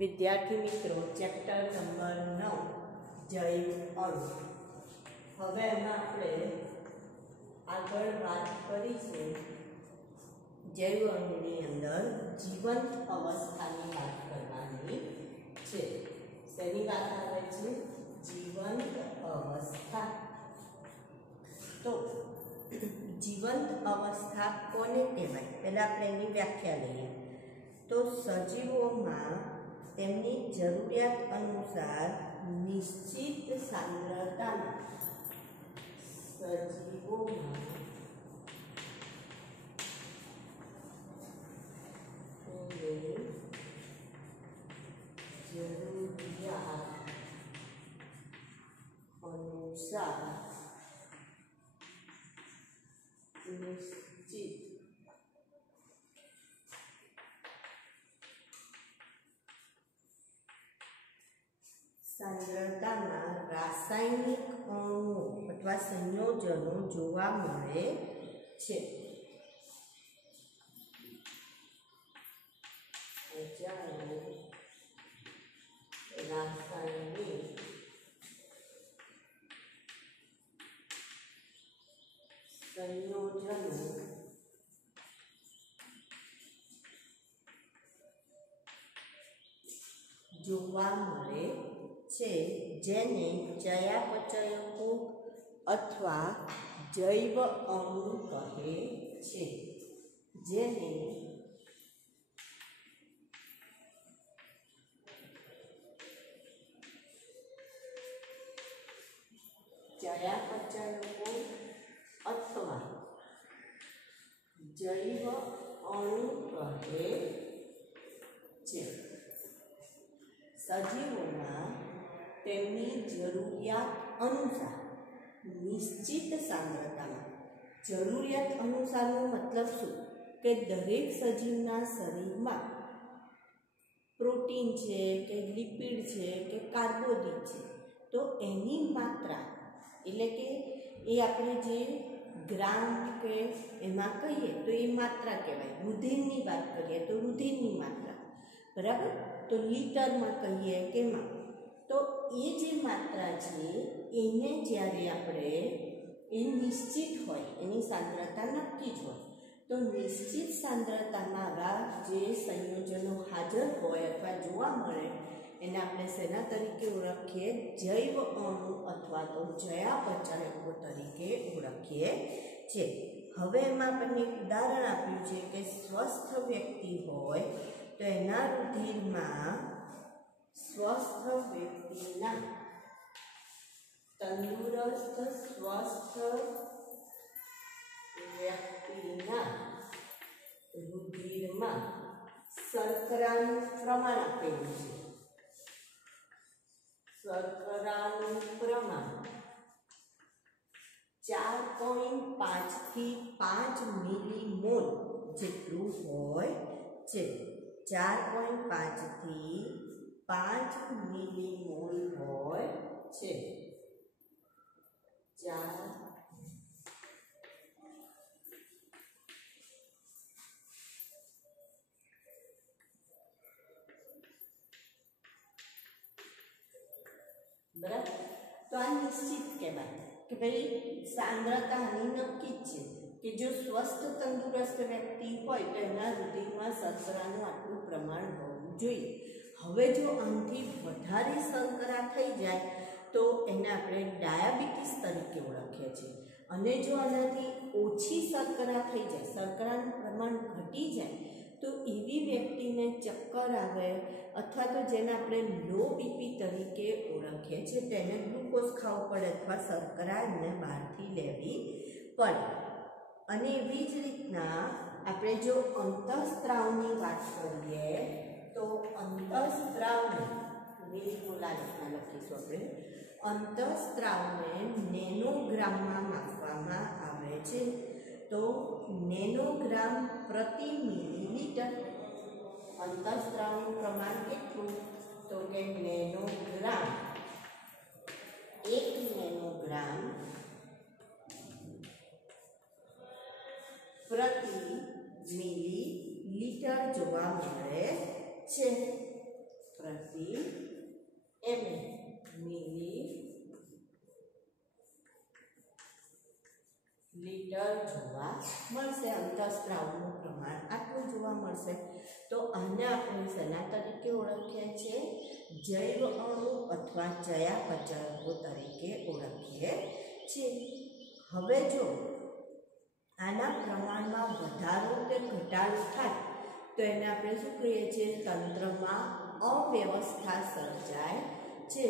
विद्यार्थी मित्रों chapter number 9 जैव अणु। हवे एमां आपणे आगळ वात करीशुं जैव अणुनी अंदर जीवंत अवस्थानी वात करवानी छे। शेनी वात आवे छे? जीवंत अवस्था। तो जीवंत अवस्था कोने कहेवाय? पहेला आपणे एनी व्याख्या लईए तो सजीवोमां तेमनी जरूरियात अनुसार निश्चित सांद्रता सजीवोमां जरूरियात अनुसार निश्चित सांद्रताना रासायनिक अणुओ अथवा संयोजनो जोवा मळे छे। रासायनिक संयोजनो जोवा मळे छे, जेने चयापचयको अथवा जैव अणु कहे छे। जेने चयापचयको अथवा जैव अणु कहे छे। सजीवोमां तेमनी जरूरियात अनुसार निश्चित सांद्रतामां, जरूरियात अनुसारनो मतलब शुं के दरेक सजीवना शरीरमां प्रोटीन छे के लिपिड छे के कार्बोदीट छे तो एनी मात्रा एटले के ए आपणे जे ग्राम के एमां कहीए तो ए मात्रा कहेवाय। रुधिरनी वात करीए तो रुधिरनी मात्रा, बराबर। तो लीटर में कहीए के तो ये जे मात्रा छे एने ज्यारे आपणे ए निश्चित होय एनी सांद्रता नक्की ज होय तो निश्चित सांद्रतामां आवा जे संयोजनो हाजर होय अथवा जोवा मळे एने आपणे सेना तरीके ओळखीए? जैव अणु अथवा तो चयापचयको तरीके ओळखीए छे। हवे एमां आपणे एक उदाहरण आप्युं छे के स्वस्थ व्यक्ति होय तो एना रुधिरमां स्वस्थ व्यक्तिना तंदुरस्त स्वस्थ व्यक्तिना रुधिरमां शर्करानुं प्रमाण आपेલું છે। शर्करानुं प्रमाण 4.5 થી 5 મિલીમોલ જેટલું હોય છે। 4.5 થી 5 મિલીમોલ હોય છે। 4 बराबर। तो आ निश्चित कहेवाय कि भाई सांद्रता आनी नक्की ज छे कि जो स्वस्थ तंदुरस्त व्यक्ति होय तो एना रुधिरमां शर्करानुं आटલું प्रमाण होवुं जोईए। हवे जो आनाथी वधारे शर्करा थई जाय तो एने आपणे डायाबिटीज तरीके ओळखीए छीए अने जो आनाथी ओछी शर्करा थई जाय, शर्करानुं प्रमाण घटी जाय तो एवी व्यक्तिने चक्कर आवे अथवा तो जेने आपणे लो बीपी तरीके ओळखीए छीए तेने ग्लूकोज खावो पड़े अथवा शर्करा एमने बहारथी लेवी पड़े। अने एवी ज रीतना आपणे जो अंतःस्त्रावनी वात करीए तो अंतःस्त्रावने मिलीमोलार रीतना लखीशुं आपणे। अंतःस्त्रावने नेनोग्राममां मापवामां आवे छे तो नेनोग्राम प्रति मिलीलीटर। अंतःस्त्रावनुं प्रमाण केटલું तो के नेनोग्राम, 1 नेनोग्राम प्रति मिलीलीटर जोवा मळे छे। प्रति ml મિલીલીટર જોવા મળશે. અંતઃસ્ત્રાવનું પ્રમાણ આટલું જોવા મળશે. તો આને આપણે શેના તરીકે ઓળખીએ છીએ? જૈવ અણુ અથવા ચયાપચયકો તરીકે ઓળખીએ છીએ. હવે જો આના પ્રમાણમાં વધારો કે ઘટાડો થાય તો એને આપણે શું કહીએ છીએ? તંત્રમાં અવ્યવસ્થા સર્જાય છે.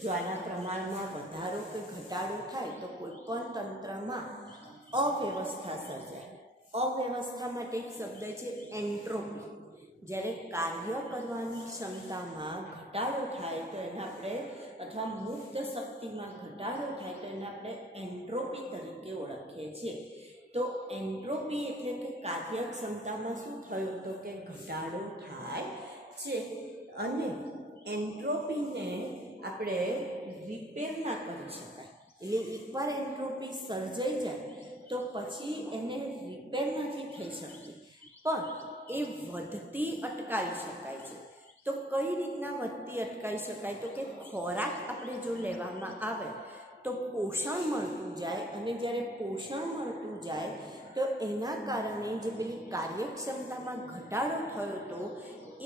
જો આના પ્રમાણમાં વધારો કે ઘટાડો થાય તો કોઈ પણ તંત્રમાં અવ્યવસ્થા સર્જાય. અવ્યવસ્થા માટે એક શબ્દ છે એન્ટ્રોપી. જ્યારે કાર્ય કરવાની ક્ષમતામાં ઘટાડો થાય તો એને આપણે અથવા મુક્ત શક્તિમાં ઘટાડો થાય તો એને આપણે એન્ટ્રોપી તરીકે ઓળખીએ છીએ. તો એન્ટ્રોપી એટલે કે કાર્યક્ષમતામાં શું થયું? તો કે ઘટાડો થાય છે. અને એન્ટ્રોપીને આપણે રિપેર ના કરી શકાય. એટલે એકવાર એન્ટ્રોપી સર્જાઈ જાય તો પછી એને રિપેર નથી થઈ શકતી, પણ એ વધતી અટકાવી શકાય છે. તો કઈ રીતના વધતી અટકાવી શકાય? તો કે ખોરાક આપણે જો લેવામાં આવે તો પોષણ મળતું જાય, અને જ્યારે પોષણ મળતું જાય તો એના કારણે જે પેલી કાર્યક્ષમતામાં ઘટાડો થયો હતો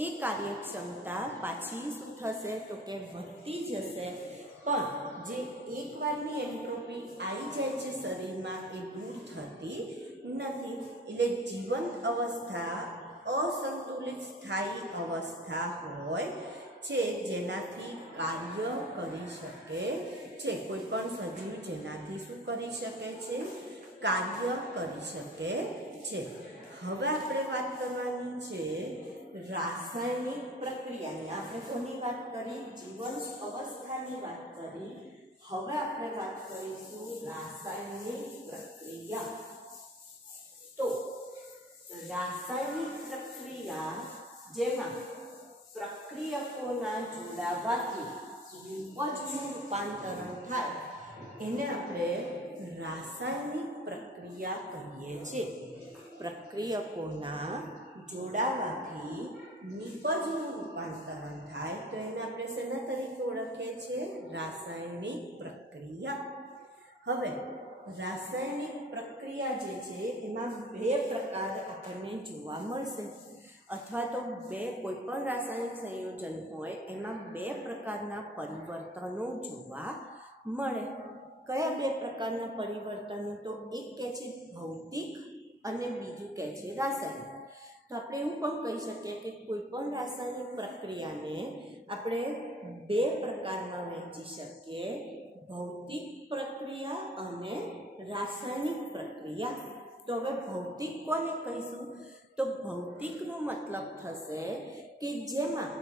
એ કાર્યક્ષમતા પાછી શું થશે? તો કે વધતી જશે. પણ જે એકવારની એન્ટ્રોપી આવી જાય છે શરીરમાં એ દૂર થતી નથી. એટલે જીવંત અવસ્થા અસંતુલિત સ્થાયી અવસ્થા હોય છે, જેનાથી કાર્ય કરી શકે છે. કોઈ પણ સજીવ જેનાથી શું કરી શકે છે? કાર્ય કરી શકે છે. હવે આપણે વાત કરવાની છે રાસાયણિક પ્રક્રિયાની. આપણે કોની વાત કરી? જીવંત અવસ્થાની વાત કરી. હવે આપણે વાત કરીશું રાસાયણિક પ્રક્રિયા. તો રાસાયણિક પ્રક્રિયા જેમાં પ્રક્રિયકોના જોડાવાથી ઉપજનું રૂપાંતરણ થાય એને આપણે રાસાયણિક પ્રક્રિયા કહીએ છીએ. પ્રક્રિયકોના જોડાવાથી નિપજનું રૂપાંતરણ થાય તો એને આપણે શેના તરીકે ઓળખીએ છીએ? રાસાયણિક પ્રક્રિયા. હવે રાસાયણિક પ્રક્રિયા જે છે એમાં બે પ્રકાર આપણને જોવા મળશે, અથવા તો કોઈ પણ રાસાયણિક સંયોજન હોય એમાં બે પ્રકારના પરિવર્તનો જોવા મળે. કયા બે પ્રકારના પરિવર્તનો? તો એક કહે છે ભૌતિક અને બીજું કહે છે રાસાયણિક. તો આપણે એવું પણ કહી શકીએ કે કોઈ પણ રાસાયણિક પ્રક્રિયાને આપણે બે પ્રકારમાં વહેંચી શકીએ: ભૌતિક પ્રક્રિયા અને રાસાયણિક પ્રક્રિયા. તો હવે ભૌતિક કોને કહીશું? તો ભૌતિકનો મતલબ થશે કે જેમાં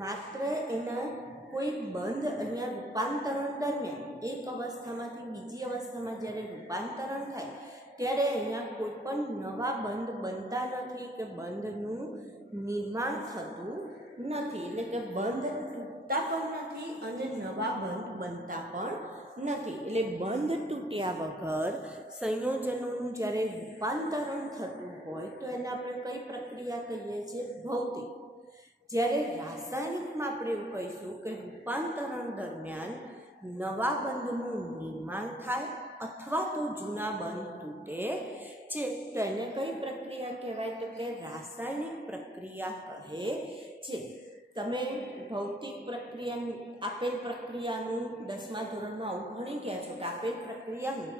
માત્ર એના કોઈ બંધ અહીંયા રૂપાંતરણ દરમિયાન એક અવસ્થામાંથી બીજી અવસ્થામાં જ્યારે રૂપાંતરણ થાય ત્યારે અહીંયા કોઈ પણ નવા બંધ બનતા નથી કે બંધનું નિર્માણ થતું નથી. એટલે કે બંધ તૂટતા પણ નથી અને નવા બંધ બનતા પણ નથી. એટલે બંધ તૂટ્યા વગર સંયોજનોનું જ્યારે રૂપાંતરણ થતું હોય તો એને આપણે કઈ પ્રક્રિયા કહીએ છીએ? ભૌતિક. જ્યારે રાસાયણિકમાં આપણે એવું કહીશું કે રૂપાંતરણ દરમિયાન નવા બંધનું નિર્માણ થાય અથવા તો જૂના બંધ તૂટે છે તો એને કઈ પ્રક્રિયા કહેવાય? તો કે રાસાયણિક પ્રક્રિયા કહે છે. તમે ભૌતિક પ્રક્રિયા આપેલ પ્રક્રિયાનું 10મા ધોરણમાં આવું ભણી ગયા છો કે આપેલ પ્રક્રિયાનું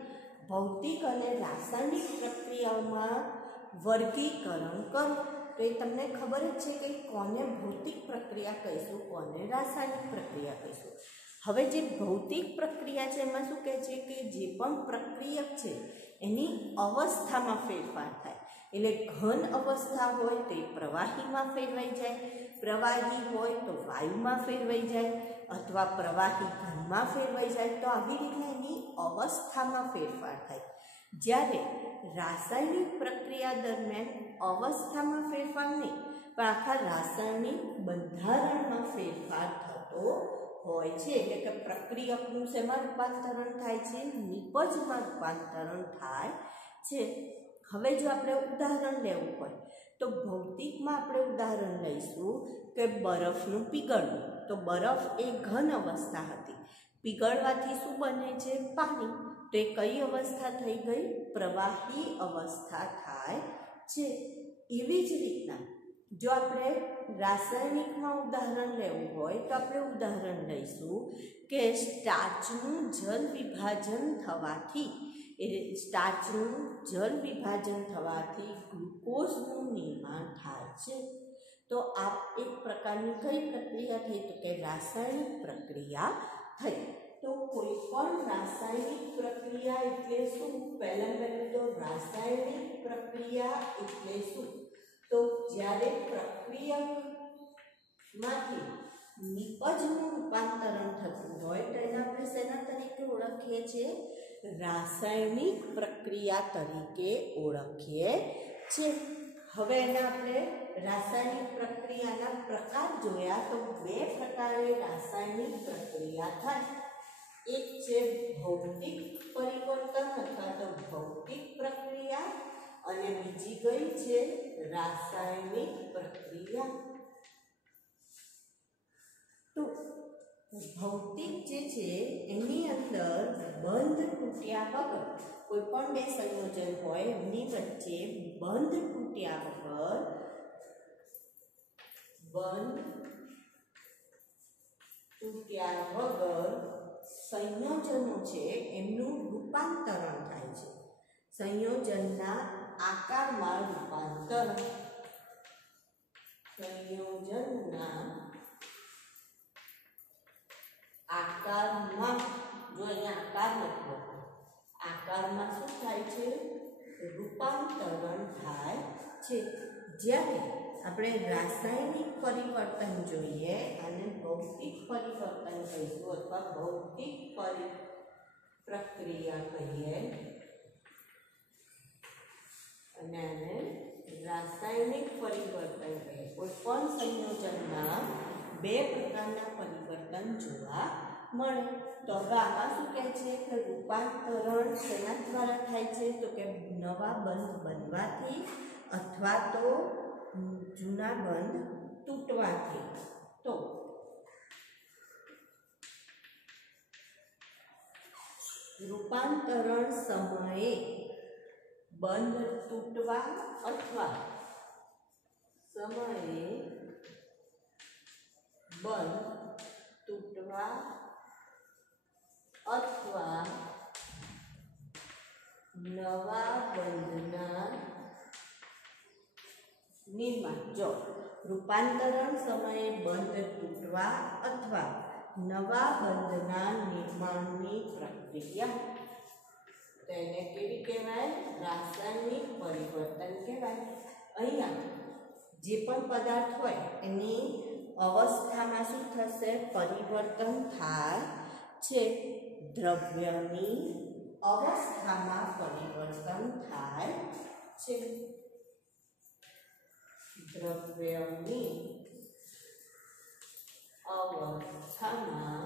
ભૌતિક અને રાસાયણિક પ્રક્રિયાઓમાં વર્ગીકરણ કરો તો એ તમને ખબર જ છે કે કોને ભૌતિક પ્રક્રિયા કહીશું, કોને રાસાયણિક પ્રક્રિયા કહીશું. હવે જે ભૌતિક પ્રક્રિયા છે એમાં શું કહે છે કે જે પણ પ્રક્રિયક છે એની અવસ્થામાં ફેરફાર થાય. એટલે ઘન અવસ્થા હોય તો એ પ્રવાહીમાં ફેરવાઈ જાય, પ્રવાહી હોય તો વાયુમાં ફેરવાઈ જાય, અથવા પ્રવાહી ઘનમાં ફેરવાઈ જાય. તો આવી રીતના એની અવસ્થામાં ફેરફાર થાય. જ્યારે રાસાયણિક પ્રક્રિયા દરમિયાન અવસ્થામાં ફેરફાર નહીં પણ આખા રાસાયણિક બંધારણમાં ફેરફાર થતો હોય છે. એટલે કે પ્રક્રિયકનું શેમાં રૂપાંતરણ થાય છે? નિપજમાં રૂપાંતરણ થાય છે. હવે જો આપણે ઉદાહરણ લેવું હોય तो भौतिकमां आपणे उदाहरण लईशुं के बरफनुं पीगळવું। तो बरफ ए घन अवस्था हती, पीगळवाथी शुं बने छे? पाणी। तो ए कई अवस्था थई गई? प्रवाही अवस्था थाय छे। एवी ज रीतना जो आपणे रासायणिकमां उदाहरण लेवुं होय तो आपणे उदाहरण लईशुं के स्टार्चनुं जल विभाजन थवाथी स्टार्चनुं जल विभाजन थवाथी ग्लूकोजनुं निर्माण थाय छे। तो आ एक प्रकारनी कई प्रक्रिया थई? तो के रासायणिक प्रक्रिया थई। तो कोईपण रासायणिक प्रक्रिया एटले शुं? पहेला तो रासायणिक प्रक्रिया एटले शुं? तो ज्यारे प्रक्रियकमांथी निपजनुं रूपांतरण थतुं होय तो एने आपणे शेना तरीके ओळखीए छीए? रासायणिक प्रक्रिया तरीके ओळखीए छीए। हवे एने आपणे रासायणिक प्रक्रियाना प्रकार जोया तो बे प्रकारे रासायणिक प्रक्रिया थाय। एक छे भौतिक परिवर्तन अथवा तो भौतिक प्रक्रिया अने बीजी कई छे? रासायणिक प्रक्रिया। तो भौतिक जे छे एनी अंदर बंध तूट्या वगर कोईपण बे संयोजन होय एमनी वच्चे बंध तूट्या वगर संयोजनो छे एमनुं रूपांतरण थाय छे। संयोजनना आकारमां रूपांतरण, संयोजनना आकारमां, जो अहींया आकार लख्यो आकारमां शुं थाय छे? रूपांतरण थाय छे। ज्यारे આપણે રાસાયણિક પરિવર્તન જોઈએ અને ભૌતિક પરિવર્તન કહીશું અથવા ભૌતિક પ્રક્રિયા કહીએ અને આને રાસાયણિક પરિવર્તન કહીએ। કોઈપણ સંયોજનના બે પ્રકારના પરિવર્તન જોવા મળે। તો હવે આમાં શું કહે છે કે રૂપાંતરણ શેના દ્વારા થાય છે? તો કે નવા બંધ બનવાથી અથવા તો जूना बंध तूटवाथी। तो रूपांतरण समये बंध तूटवा अथवा समये बंध तूटवा अथवा नवा बंधना निर्माण। जो रूपांतरण समय बंध तूटवा अथवा नवा बंधना निर्माणनी प्रक्रिया तो एने केवी कहेवाय? रासायणिक परिवर्तन कहेवाय। अहींया जे पण पदार्थ होय एनी अवस्थामां शुं थशे? परिवर्तन थाय छे। द्रव्यनी अवस्थामां परिवर्तन थाय छे। द्रव्यनी अवस्थामां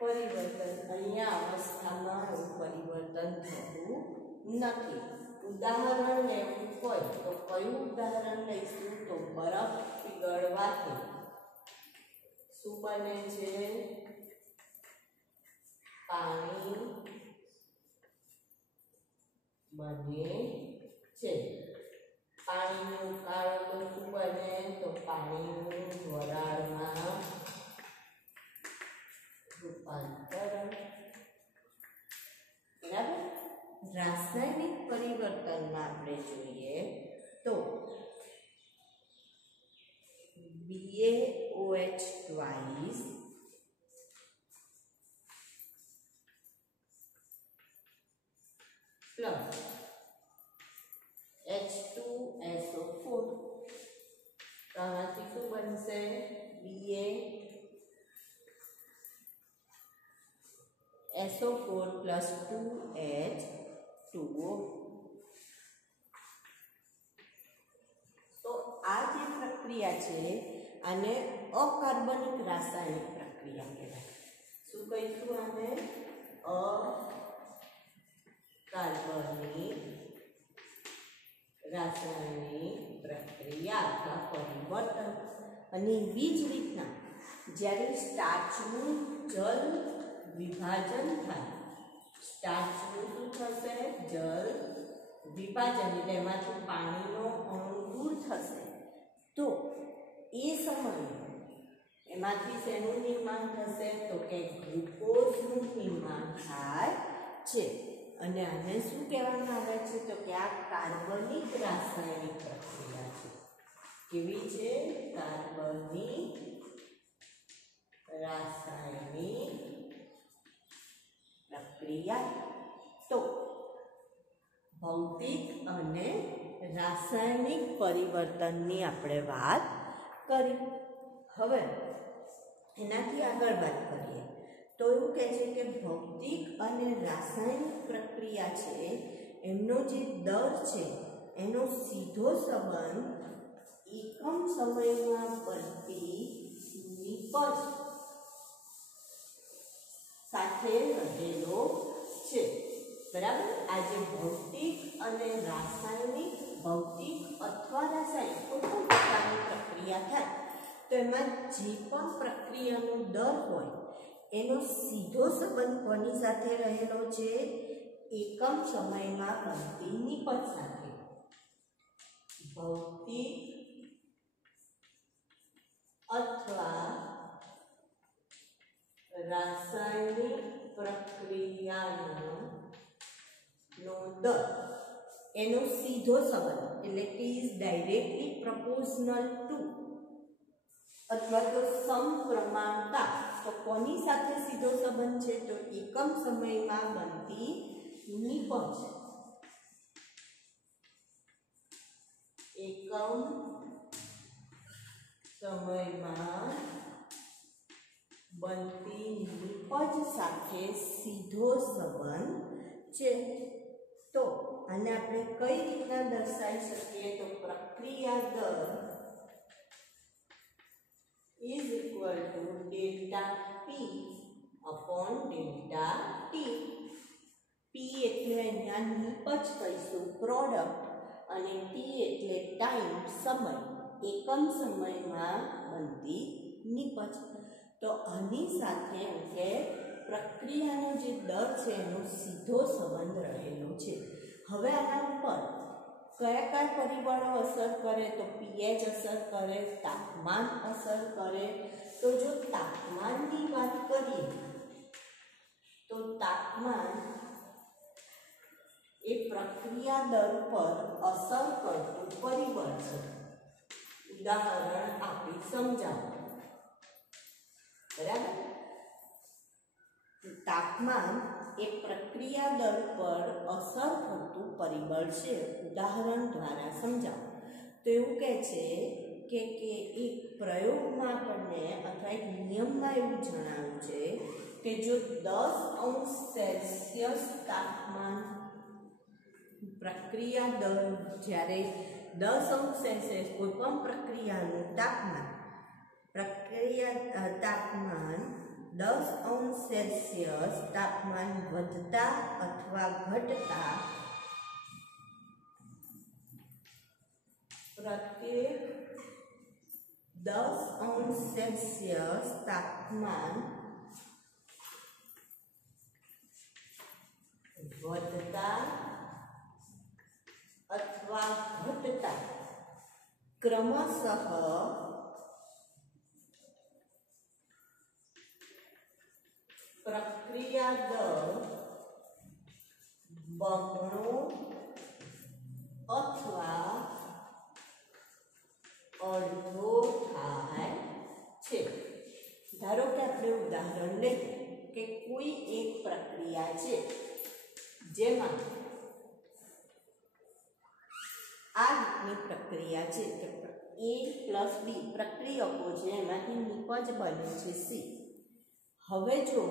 परिवर्तन, अहींया अवस्थामां परिवर्तन थयुं नथी। उदाहरण लेवुं होय तो कयुं उदाहरण लईशुं? तो बरफ पीगळवाथी शुं बने छे? पाणी बने छे। पाणीनुं कारण शुं बने? तो पाणीनुं वराळमां रूपांतरण। बराबर। रासायणिक परिवर्तनमां आपणे जोईए तो BaOH twice plus H2SO4 तो आमांथी शुं बनशे? BaSO4 plus 2H2O। तो आ जे प्रक्रिया छे आने अकार्बनिक रासायनिक प्रक्रिया कहेवाय। शुं कहीशुं आने? अकार्बनिक રાસાયણિક પ્રક્રિયા અથવા પરિવર્તન. અને એવી જ રીતના જ્યારે સ્ટાર્ચનું જલ વિભાજન થાય, સ્ટાર્ચનું શું થશે? જલ વિભાજન, એટલે એમાંથી પાણીનો અણુ દૂર થશે. તો એ સમયે એમાંથી શેનું નિર્માણ થશે? તો કે ગ્લુકોઝનું નિર્માણ થાય છે. અને આને શું કહેવામાં આવે છે? તો કે આ કાર્બનિક રાસાયણિક પ્રક્રિયા છે. કેવી છે? કાર્બનિક રાસાયણિક પ્રક્રિયા. તો ભૌતિક અને રાસાયણિક પરિવર્તનની આપણે વાત કરી. હવે એનાથી આગળ વાત કરીએ તો એવું કહે છે કે ભૌતિક અને રાસાયણિક પ્રક્રિયા છે એમનો જે દર છે એનો સીધો સંબંધ એકમ સમયમાં બનતી નિપજ સાથે રહેલો છે. બરાબર. આ જે ભૌતિક અને રાસાયણિક, ભૌતિક અથવા રાસાયણિક કોઈ પણ પ્રકારની પ્રક્રિયા થાય તો એમાં જે પણ પ્રક્રિયાનો દર હોય એનો સીધો સંબંધ કોની સાથે રહેલો છે? એકમ સમયમાં બનતી નિપજ સાથે. ભૌતિક અથવા રાસાયણિક પ્રક્રિયાનો દર એનો સીધો સંબંધ, એટલે કે ઇઝ ડાયરેક્ટલી પ્રોપોર્શનલ ટુ અથવા તો સમપ્રમાણતા. તો કોની સાથે સીધો સંબંધ છે? તો એકમ સમયમાં બનતી નિપજ. એકમ સમયમાં બનતી નિપજ સાથે સીધો સંબંધ છે. તો આને આપણે કઈ રીતના દર્શાવી શકીએ? તો પ્રક્રિયા દર is equal to delta P upon delta T. P એટલે અહીંયા નિપજ કહીશું, પ્રોડક્ટ, અને T એટલે ટાઈમ, સમય, એકમ સમયમાં બનતી નિપજ. તો આની સાથે એમ કે પ્રક્રિયાનો જે દર છે એનો સીધો સંબંધ રહેલો છે. હવે આના ઉપર કયા કયા પરિબળો અસર કરે? તો pH અસર કરે, તાપમાન અસર કરે. તો જો તાપમાનની વાત કરીએ તો તાપમાન એ પ્રક્રિયા દર પર અસર કરતું પરિબળ છે. ઉદાહરણ આપી સમજાવો. બરાબર. તાપમાન એ પ્રક્રિયા દર પર અસર કરતું પરિબળ છે. ઉદાહરણ દ્વારા સમજાવો. તો એવું કહે છે કે એક પ્રયોગમાં આપણને અથવા એક નિયમમાં એવું જણાવ્યું છે કે જો 10°C તાપમાન પ્રક્રિયા દર, જ્યારે 10°C કોઈ પણ પ્રક્રિયાનું તાપમાન 10°C તાપમાન વધતા અથવા ઘટતા પ્રત્યેક 10°C તાપમાન વધતા અથવા ઘટતા ક્રમશઃ પ્રક્રિયા દર બમણો અથવા અડધો થાય છે. ધારો કે આપણે ઉદાહરણ લઈએ કે કોઈ એક પ્રક્રિયા છે જેમાં આ રીતની પ્રક્રિયા છે કે A પ્લસ B પ્રક્રિયકો છે, એમાંથી નિપજ બને છે C. હવે જો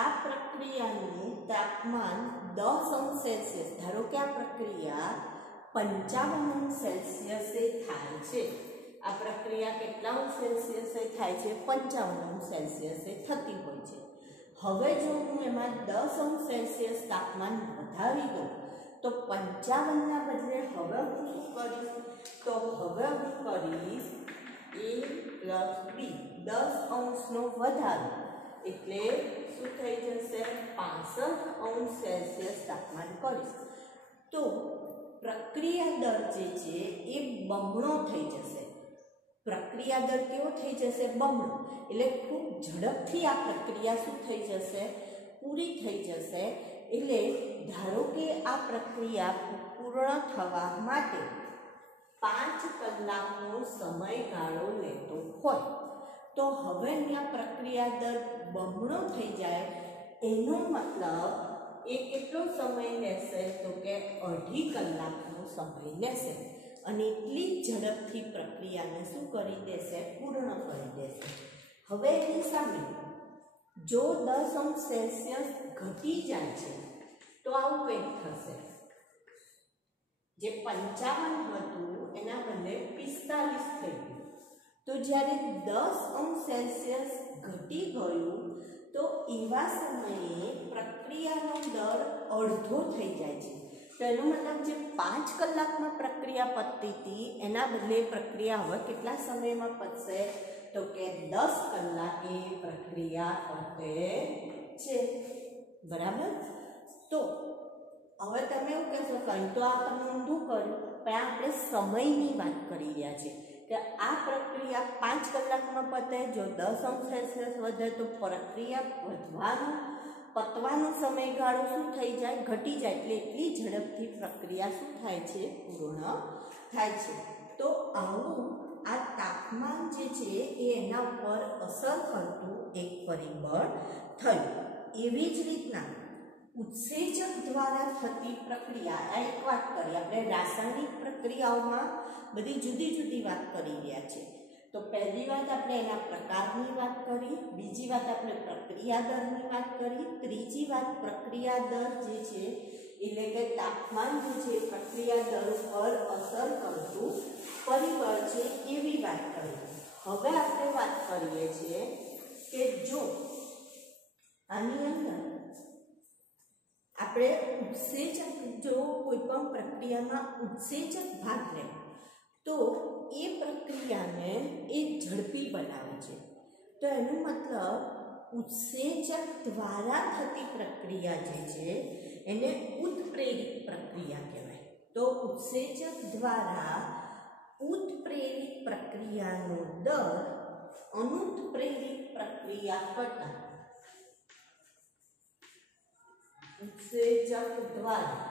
આ પ્રક્રિયાનું તાપમાન 10°C, ધારો કે આ પ્રક્રિયા 55°C થાય છે. આ પ્રક્રિયા કેટલા અંશ થાય છે? 55°C થતી હોય છે. હવે જો હું એમાં 10°C તાપમાન વધારી દઉં तो 55 ના બદલે હવે હું શું કરીશ? તો હવે હું કરીશ a + b 10 અંશનો વધારો, એટલે શું થઈ જશે? 65 અંશ સેલ્સિયસ તાપમાન કરીશ. તો પ્રક્રિયા દર જે છે એ બમણો થઈ જશે. પ્રક્રિયા દર કેવો થઈ જશે? બમણો. એટલે ખૂબ ઝડપથી આ પ્રક્રિયા શું થઈ જશે? પૂરી થઈ જશે. એટલે ધારો કે આ પ્રક્રિયા પૂર્ણ થવા માટે 5 કલાકનો સમયગાળો લેતો હોય, તો હવે અહીંયા પ્રક્રિયા દર બમણો થઈ જાય. એનો મતલબ એ કેટલો સમય લેશે? તો કે 2.5 કલાકનો સમય લેશે. અને એટલી ઝડપથી પ્રક્રિયાને શું કરી દેશે? પૂર્ણ કરી દેશે. હવે એની સામે જો 10 અંશ સેલ્સિયસ ઘટી જાય છે તો આવું કંઈક થશે. જે 55 હતું એના બદલે 45 થઈ ગયું. તો જ્યારે 10 અંશ સેલ્સિયસ ઘટી ગયું તો એવા સમયે પ્રક્રિયાનો દર અડધો થઈ જાય છે. તો એનો મતલબ જે 5 કલાકમાં પ્રક્રિયા પતતી હતી એના બદલે પ્રક્રિયા હવે કેટલા સમયમાં પતશે? તો કે 10 કલાકે પ્રક્રિયા પતે છે. બરાબર? તો હવે તમે એવું કહેશો કંઈ તો આપણે ઊંધું કર્યું, પણ આપણે સમયની વાત કરી રહ્યા છીએ કે આ પ્રક્રિયા 5 કલાકમાં પતે. જો 10 અંશ સેલ્સિયસ વધે તો પ્રક્રિયા પતવાનો સમયગાળો શું થઈ જાય? ઘટી જાય. એટલે એટલી ઝડપથી પ્રક્રિયા શું થાય છે? પૂર્ણ થાય છે. તો આવું આ તાપમાન જે છે એ એના ઉપર અસર કરતું એક પરિબળ થયું. એવી જ રીતના ઉત્સેચક દ્વારા થતી પ્રક્રિયા, આ એક વાત કરી આપણે રાસાયણિક પ્રક્રિયાઓમાં બધી જુદી જુદી વાત કરી રહ્યા છે. તો પહેલી વાત આપણે એના પ્રકારની વાત કરી, બીજી વાત આપણે પ્રક્રિયા દરની વાત કરી, ત્રીજી વાત પ્રક્રિયા દર જે છે એટલે કે તાપમાન જે છે પ્રક્રિયા દર પર અસર કરતું પરિબળ છે એવી વાત કરી. હવે આપણે વાત કરીએ છીએ કે જો આની અંદર આપણે ઉત્સેચક, જો કોઈ પણ પ્રક્રિયામાં ઉત્સેચક ભાગ લે તો એ પ્રક્રિયાને એ ઝડપી બનાવે છે. તો એનો મતલબ ઉત્સેચક દ્વારા થતી પ્રક્રિયા જે છે એને ઉત્પ્રેરિત પ્રક્રિયા કહેવાય. તો ઉત્સેચક દ્વારા ઉત્પ્રેરિત પ્રક્રિયાનો દર અનુત્પ્રેરિત પ્રક્રિયા કરતા ઉત્સેચક દ્વારા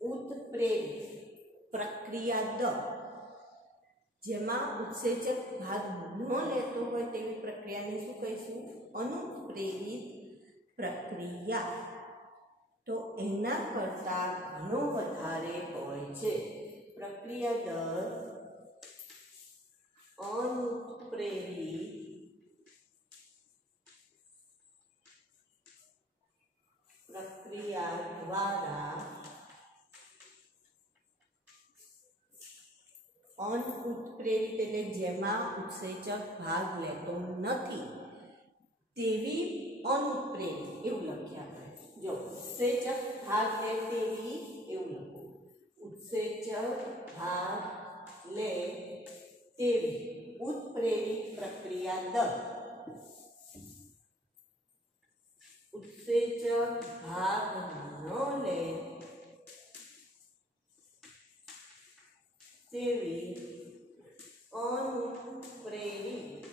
ઉત્પ્રેરિત પ્રક્રિયા દર, જેમાં ઉત્સેચક ભાગ ન લેતો હોય તેવી પ્રક્રિયાને શું કહીશું? અનુત્પ્રેરિત પ્રક્રિયા. તો એના કરતાં ઘણો વધારે હોય છે. પ્રક્રિયા દર અનુત્પ્રેરિત પ્રક્રિયા દ્વારા અનુત્પ્રેરિત એટલે જેમાં ઉત્સેચક ભાગ લેતો નથી તેવી અનુત્પ્રેરિત એવું લખ્યા આપણે. જો ઉત્સેચક ભાગ લે તેવી એવું લખું. ઉત્સેચક ભાગ લે તેવી ઉત્પ્રેરિત પ્રક્રિયા દર. ઉત્સેચક ભાગ ન લે તેવી અનુત્પ્રેરિત,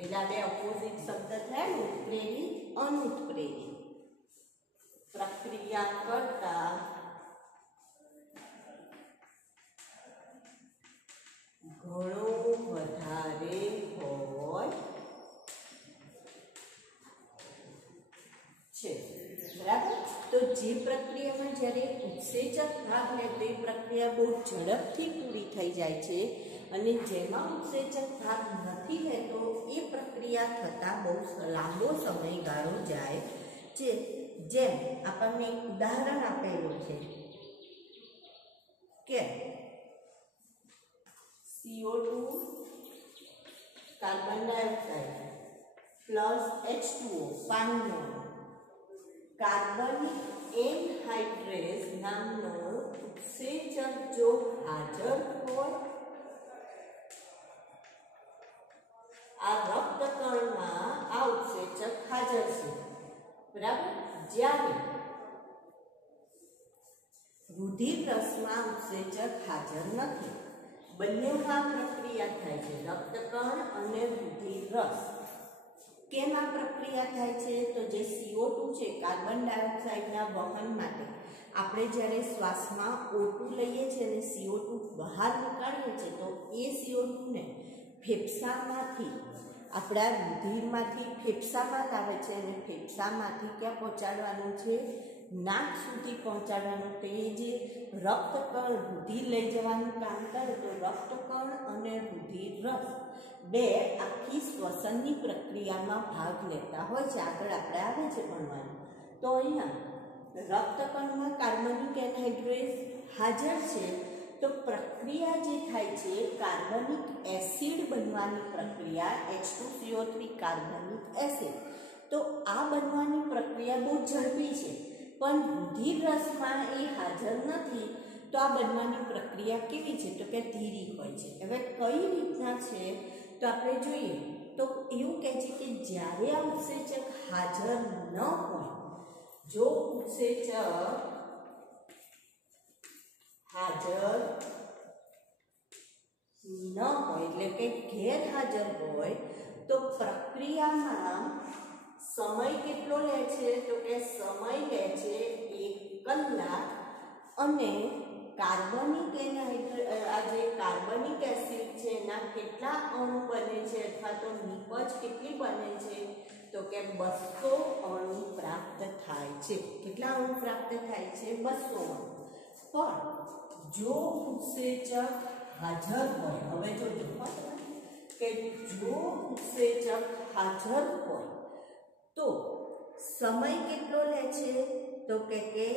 એટલે આ બે ઓપોઝિટ શબ્દ થયા ને, ઉત્પ્રેરિત અનુત્પ્રેરિત પ્રક્રિયા કરતા ઘણો વધારે હોય છે. બરાબર? તો જે પ્રક્રિયામાં જ્યારે ઉત્સેચક ભાગ લે તે પ્રક્રિયા બહુ ઝડપથી પૂરી થઈ જાય છે, અને જેમાં ઉત્સેચક ભાગ નથી લેતો એ પ્રક્રિયા થતાં બહુ લાંબો સમયગાળો જાય છે. જેમ આપણને એક ઉદાહરણ આપેલું છે કે CO2 carbon dioxide plus H2O પાણીનો કાર્બનિક એનહાઇડ્રેસ નામનો ઉત્સેચક જો હાજર હોય, આ રક્તકણમાં આ ઉત્સેચક હાજર છે, બરાબર. જ્યારે રુધિર રસમાં ઉત્સેચક હાજર નથી. બંનેમાં પ્રક્રિયા થાય છે, રક્તકણ અને રુધિર રસ. કેમ આ પ્રક્રિયા થાય છે? તો જે CO2 છે, કાર્બન ડાયોક્સાઇડના વહન માટે આપણે જ્યારે શ્વાસમાં O2 લઈએ છીએ અને CO2 બહાર નીકાળીએ છીએ, તો એ CO2 ને ફેફસામાંથી આપણા રુધિરમાંથી ફેફસામાં લાવે છે અને ફેફસામાંથી ક્યાં પહોંચાડવાનું છે? નાક સુધી પહોંચાડવાનું. તે જે રક્તકણ રુધિર લઈ જવાનું કામ કરે, તો રક્તકણ અને રુધિર રસ બે આખી શ્વસનની પ્રક્રિયામાં ભાગ લેતા હોય છે. આગળ આપણે આવે છે ભણવાનું. તો અહીંયા રક્તકણમાં કાર્બનિક એનહાઇડ્રેસ હાજર છે, તો પ્રક્રિયા જે થાય છે કાર્બનિક એસિડ બનવાની પ્રક્રિયા, H2CO3 કાર્બનિક એસિડ. તો આ બનવાની પ્રક્રિયા બહુ ઝડપી છે, પણ રુધિર રસમાં એ હાજર નથી. તો આ બનવાની પ્રક્રિયા કેવી છે? તો કે ધીરી હોય છે. હવે કઈ રીતના છે તો આપણે જોઈએ. તો એવું કહે છે કે જ્યારે આ ઉત્સેચક હાજર ન હોય, જો ઉત્સેચક હાજર ન હોય એટલે કે ગેરહાજર હોય, તો પ્રક્રિયામાં સમય કેટલો લે છે? તો કે સમય લે છે 1 કલાક. અને કાર્બનિક આ જે કાર્બનિક એસિડ છે એના કેટલા અણુ બને છે અથવા તો નિપજ કેટલી બને છે? તો કે 200 અણુ પ્રાપ્ત થાય છે. કેટલા અણુ પ્રાપ્ત થાય છે? 200 અણુ. પણ જો ઉત્સેચક હાજર હોય, હવે જોજો કે જો ઉત્સેચક હાજર હોય તો સમય કેટલો લે છે? તો કે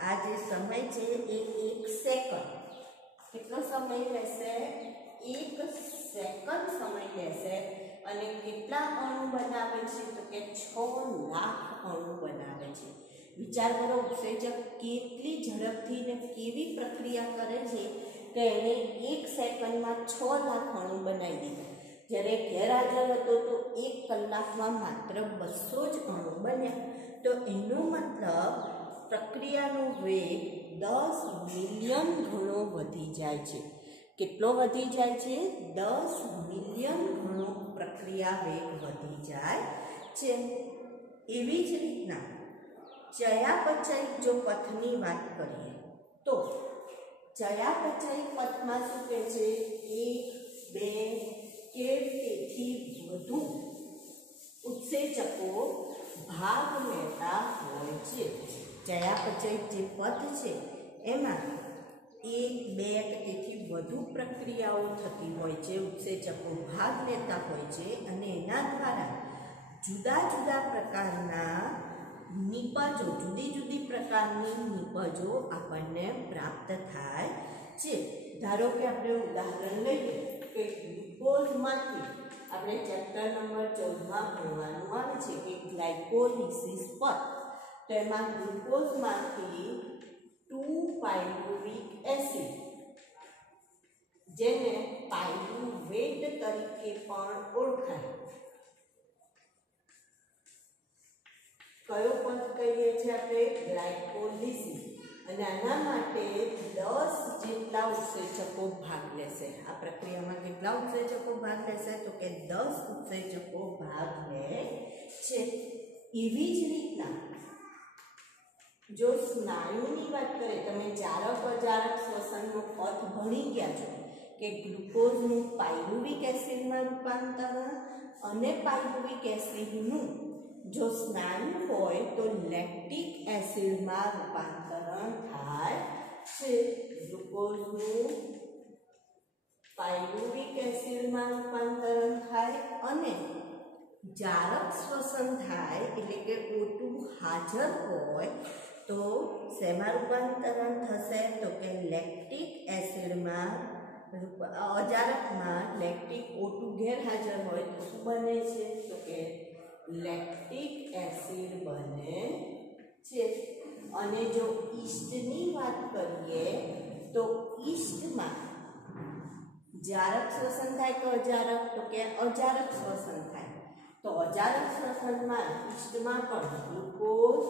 આ જે સમય છે એ 1 સેકન્ડ. કેટલો સમય લેશે? 1 સેકન્ડ સમય લેશે. અને કેટલા અણુ બનાવે છે? તો કે 6 લાખ અણુ બનાવે છે. વિચાર કરો, ઉત્સેચક કેટલી ઝડપથી ને કેવી પ્રક્રિયા કરે છે કે એને 1 સેકન્ડમાં 6 લાખ અણુ બનાવી દીધા. જ્યારે ગેરહાજર હતો તો 1 કલાકમાં માત્ર 200 જ અણુ બન્યા. તો એનો મતલબ પ્રક્રિયાનો વેગ 10 મિલિયન ગણો વધી જાય છે. કેટલો વધી જાય છે? 10 મિલિયન ગણો પ્રક્રિયા વેગ વધી જાય છે. એવી જ રીતના ચયાપચયિક જો પથની વાત કરીએ તો ચયાપચયિક પથમાં શું કહે છે? 1, 2 કે તેથી વધુ ઉત્સેચકો ભાગ લેતા હોય છે. ચયાપચયિક જે પથ છે એમાં 1, 2 કે તેથી વધુ પ્રક્રિયાઓ થતી હોય છે. ઉત્સેચકો ભાગ લેતા હોય છે અને એના દ્વારા જુદા જુદા પ્રકારના નિપજો, જુદી જુદી પ્રકારની નિપજો આપણને પ્રાપ્ત થાય છે. ધારો કે આપણે ઉદાહરણ લઈએ કે ગ્લુકોઝમાંથી આપણે ચેપ્ટર નંબર 14માં ભણવાનું આવે છે કે ગ્લાયકોલિસિસ પથ. તો એમાં ગ્લુકોઝમાંથી 2-પાયરુવિક એસિડ, જેને પાયરુવેટ તરીકે પણ ઓળખાય. કયો પથ કહીએ છીએ આપણે? ગ્લાયકોલિસિસ. અને આના માટે 10 જેટલા ઉત્સેચકો ભાગ લેશે. આ પ્રક્રિયામાં કેટલા ઉત્સેચકો ભાગ લેશે? તો કે 10 ઉત્સેચકો ભાગ લે છે. એવી જ રીતના જો સ્નાયુની વાત કરીએ, તમે જારક અજારક શ્વસનનો પથ ભણી ગયા છો કે ગ્લુકોઝનું પાયરુવિક એસિડમાં રૂપાંતરણ અને પાયરુવિક એસિડનું જો સ્નાયુ હોય તો લેક્ટિક એસિડમાં રૂપાંતરણ થાય છે. ગ્લુકોઝનું પાયરુવિક એસિડમાં રૂપાંતરણ થાય અને જારક શ્વસન થાય એટલે કે O2 હાજર હોય તો શેમાં રૂપાંતરણ થશે? તો કે લેક્ટિક એસિડમાં અજારકમાં લેક્ટિક O2 ગેરહાજર હોય તો શું બને છે? તો કે લેક્ટિક એસિડ બને છે. અને જો ઈસ્ટની વાત કરીએ તો ઈસ્ટમાં જારક શ્વસન થાય તો અજારક, તો કે અજારક શ્વસન થાય. તો અજારક શ્વસનમાં ઈસ્ટમાં પણ ગ્લુકોઝ,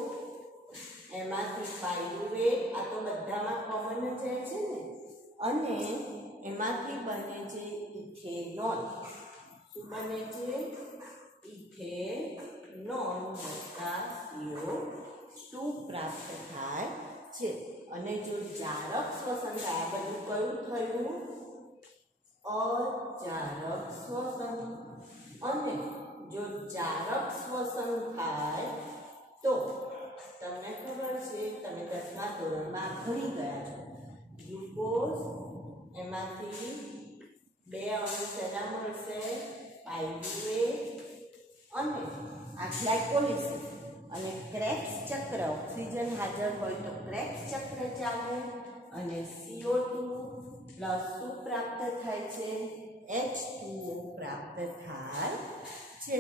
એમાંથી પાયરુવેટ, આ તો બધામાં કોમન જ જાય છે ને, અને એમાંથી બને છે ઇથેનોલ. શું બને છે? ઇથેનોલ વત્તા CO2 પ્રાપ્ત થાય છે. અને જો જારક શ્વસન થાય, આ બધું કયું થયું? અજારક શ્વસન. અને જો જારક શ્વસન થાય તો તમને ખબર છે, તમે 10મા ધોરણમાં ભણી ગયા છો, ગ્લુકોઝ, એમાંથી 2 અણુ શેના મળશે? પાયરુવેટ અને આ ગ્લાયકોલિસિસ. અને ક્રેબ્સ ચક્ર, ઓક્સિજન હાજર હોય તો ક્રેબ્સ ચક્ર ચાલે. અને CO2 પ્લસ શું પ્રાપ્ત થાય છે? H2O પ્રાપ્ત થાય છે.